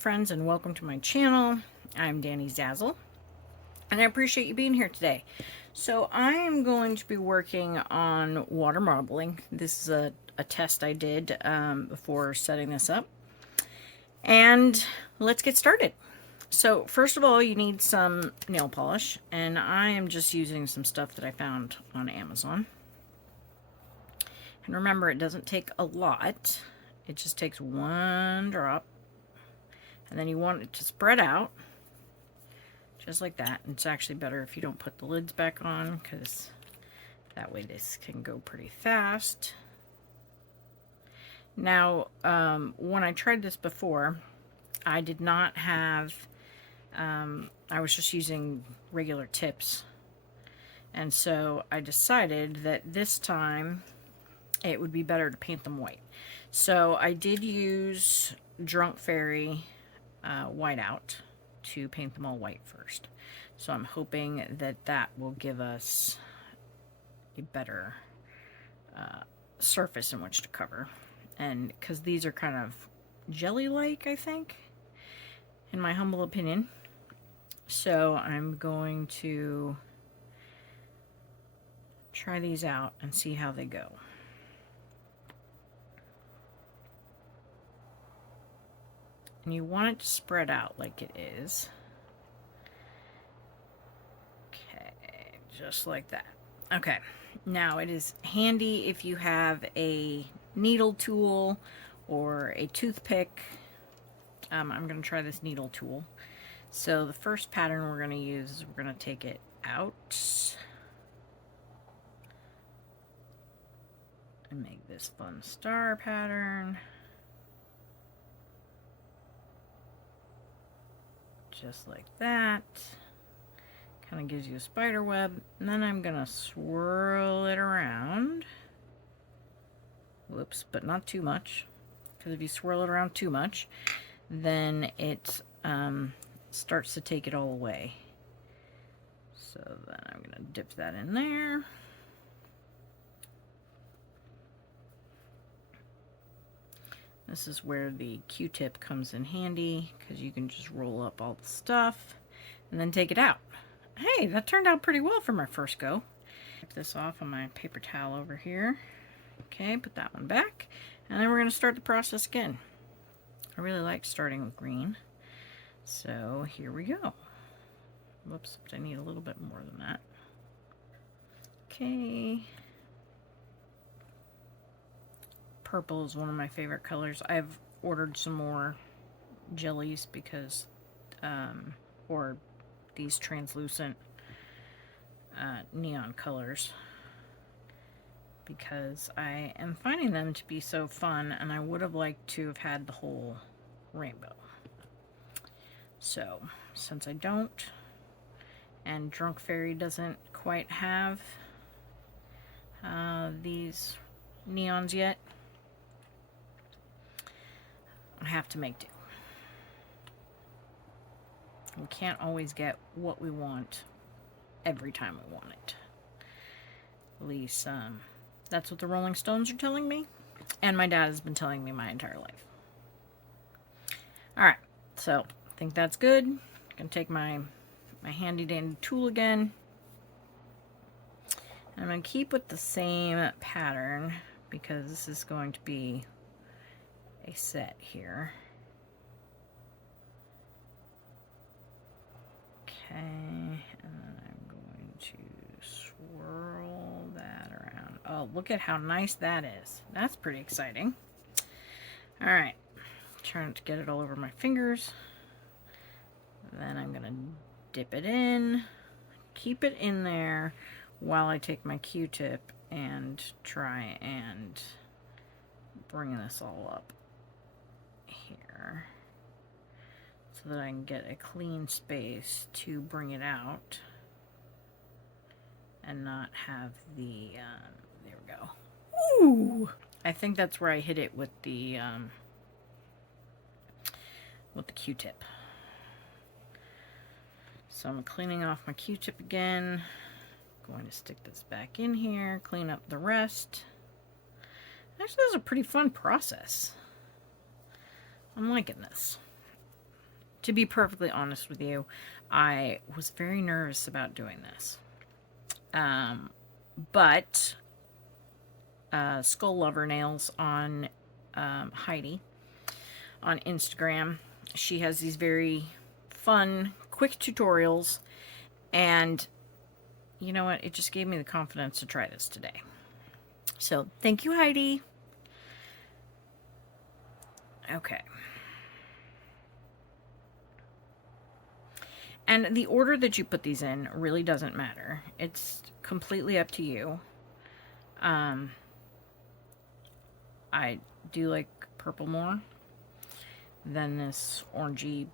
friends, and welcome to my channel. I'm Dani Zazzle, and I appreciate you being here today. So I am going to be working on water marbling. This is a test I did before setting this up. And let's get started. So first of all, you need some nail polish, and I am just using some stuff that I found on Amazon. And remember, it doesn't take a lot. It just takes one drop. And then you want it to spread out, just like that. It's actually better if you don't put the lids back on, because that way this can go pretty fast. Now, when I tried this before, I did not have, I was just using regular tips. And so I decided that this time it would be better to paint them white. So I did use Drunk Fairy Whiteout to paint them all white first. So I'm hoping that that will give us a better surface in which to cover. And because these are kind of jelly-like, I think, in my humble opinion. So I'm going to try these out and see how they go. And you want it to spread out like it is. Okay, just like that. Okay, now it is handy if you have a needle tool or a toothpick. I'm going to try this needle tool. So the first pattern we're going to use is we're going to take it out and make this fun star pattern. Just like that. Kind of gives you a spider web. And then I'm going to swirl it around. Whoops, but not too much. Because if you swirl it around too much, then it starts to take it all away. So then I'm going to dip that in there. This is where the Q-tip comes in handy, because you can just roll up all the stuff and then take it out. Hey, that turned out pretty well for my first go. Wipe this off on my paper towel over here. Okay, put that one back. And then we're going to start the process again. I really like starting with green. So here we go. Whoops, I need a little bit more than that. Okay. Purple is one of my favorite colors. I've ordered some more jellies because, or these translucent neon colors, because I am finding them to be so fun, and I would have liked to have had the whole rainbow. So, since I don't, and Drunk Fairy doesn't quite have these neons yet, I have to make do. We can't always get what we want every time we want it. At least that's what the Rolling Stones are telling me, and my dad has been telling me my entire life. Alright, so I think that's good. I'm going to take my handy dandy tool again. And I'm going to keep with the same pattern, because this is going to be a set here. Okay, and then I'm going to swirl that around. Oh, look at how nice that is. That's pretty exciting. Alright, trying to get it all over my fingers. Then I'm going to dip it in, keep it in there while I take my Q-tip and try and bring this all up here so that I can get a clean space to bring it out and not have the there we go. Ooh, I think that's where I hit it with the Q-tip. So I'm cleaning off my Q-tip again, going to stick this back in here, clean up the rest. Actually, this is a pretty fun process. I'm liking this. to be perfectly honest with you, I was very nervous about doing this. But Skull Lover Nails on Heidi on Instagram, she has these very fun, quick tutorials, and you know what? It just gave me the confidence to try this today. So thank you, Heidi. Okay. And the order that you put these in really doesn't matter. It's completely up to you. I do like purple more than this orangey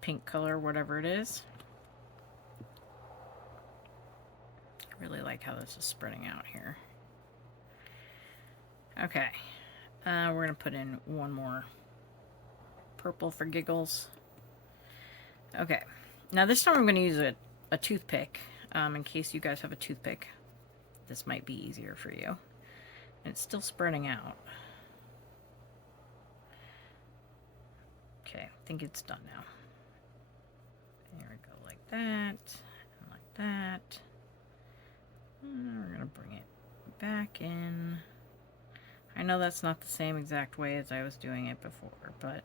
pink color, whatever it is. I really like how this is spreading out here. Okay. We're going to put in one more purple for giggles. Okay. Now this time I'm going to use a toothpick. In case you guys have a toothpick, this might be easier for you. And it's still spreading out. Okay, I think it's done now. There we go, like that, and like that. And we're going to bring it back in. I know that's not the same exact way as I was doing it before, but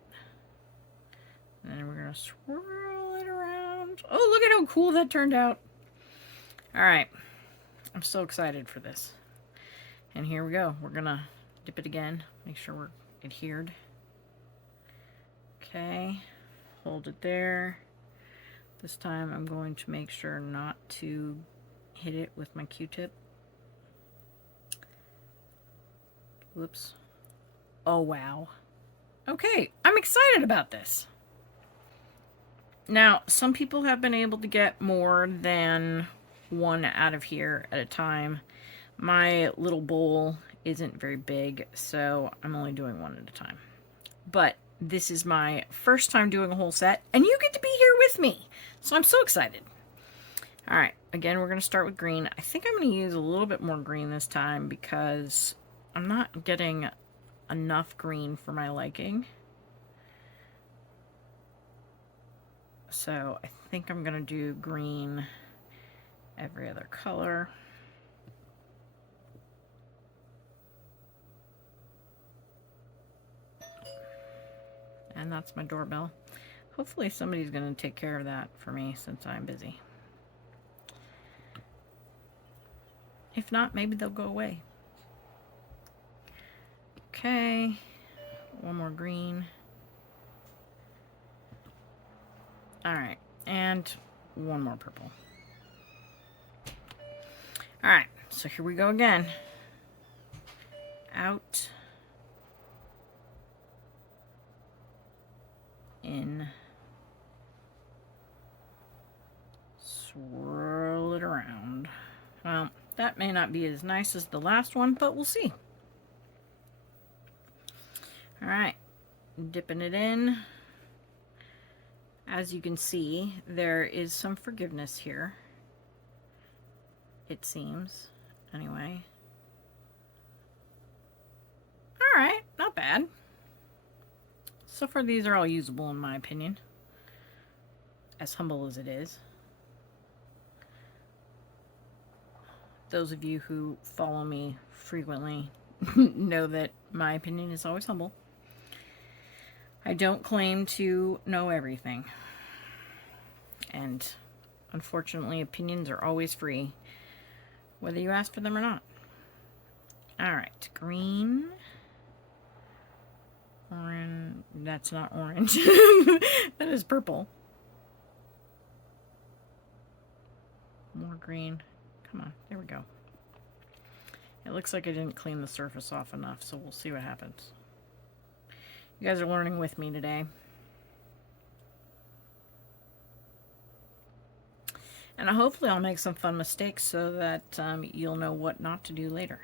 then we're going to swirl it around. Oh, look at how cool that turned out. All right. I'm so excited for this. And here we go. We're going to dip it again. Make sure we're adhered. Okay. Hold it there. This time I'm going to make sure not to hit it with my Q-tip. Whoops. Oh, wow. Okay. I'm excited about this. Now, some people have been able to get more than one out of here at a time. My little bowl isn't very big, so I'm only doing one at a time. But this is my first time doing a whole set, and you get to be here with me. So I'm so excited. All right, again, we're going to start with green. I think I'm going to use a little bit more green this time because I'm not getting enough green for my liking. So I think I'm going to do green every other color. And that's my doorbell. Hopefully somebody's going to take care of that for me since I'm busy. If not, maybe they'll go away. Okay, one more green. All right, and one more purple. All right, so here we go again. Out. In. Swirl it around. Well, that may not be as nice as the last one, but we'll see. All right, dipping it in. As you can see, there is some forgiveness here. It seems, anyway. All right, not bad. So far, these are all usable in my opinion, as humble as it is. Those of you who follow me frequently know that my opinion is always humble. I don't claim to know everything. And unfortunately, opinions are always free, whether you ask for them or not. All right, green. Orange. That's not orange. That is purple. More green. Come on, there we go. It looks like I didn't clean the surface off enough, so we'll see what happens. You guys are learning with me today. And hopefully I'll make some fun mistakes so that you'll know what not to do later.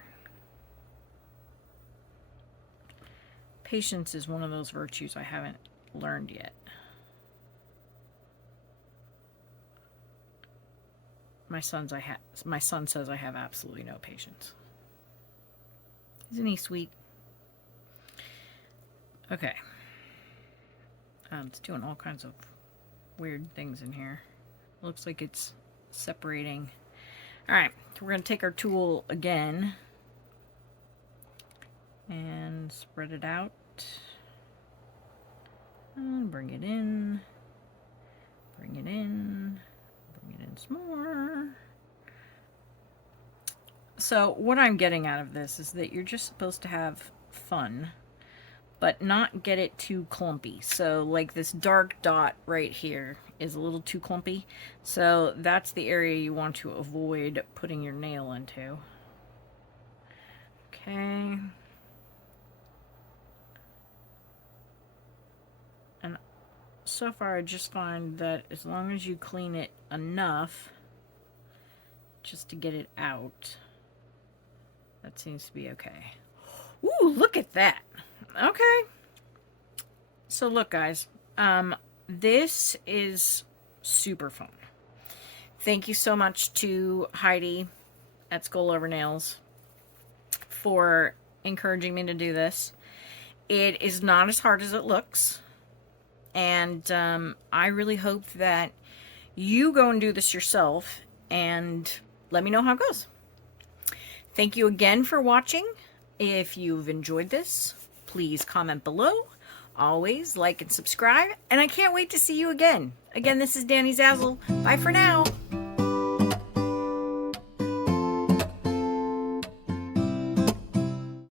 Patience is one of those virtues I haven't learned yet. My son says I have absolutely no patience. Isn't he sweet? Okay. It's doing all kinds of weird things in here. Looks like it's separating. Alright, so we're going to take our tool again and spread it out. And bring it in. Bring it in. Bring it in some more. So what I'm getting out of this is that you're just supposed to have fun, but not get it too clumpy. So like this dark dot right here is a little too clumpy. So that's the area you want to avoid putting your nail into. Okay. And so far I just find that as long as you clean it enough just to get it out, that seems to be okay. Ooh, look at that. Okay. So look, guys, this is super fun. Thank you so much to Heidi at Skull Over Nails for encouraging me to do this. It is not as hard as it looks. And I really hope that you go and do this yourself and let me know how it goes. Thank you again for watching. If you've enjoyed this, please comment below. Always like and subscribe. And I can't wait to see you again. Again, this is Dani Zazzle. Bye for now.